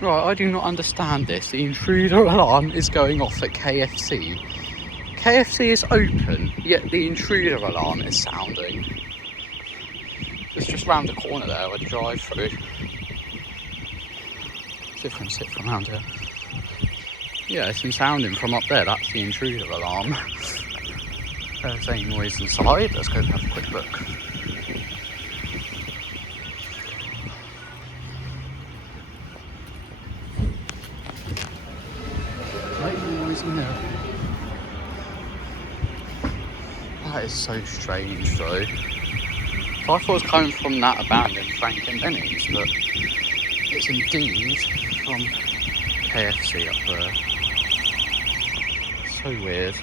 Right, I do not understand this. The intruder alarm is going off at KFC. KFC is open, yet the intruder alarm is sounding. It's just round the corner there where the drive through. See if I can sit from around here. Yeah, it's been sounding from up there. That's the intruder alarm. There's any noise inside. Let's go and have a quick look. No noise in there. That is so strange though. So I thought it was coming from that abandoned Frank and Benny's, but it's indeed from KFC up there. So weird.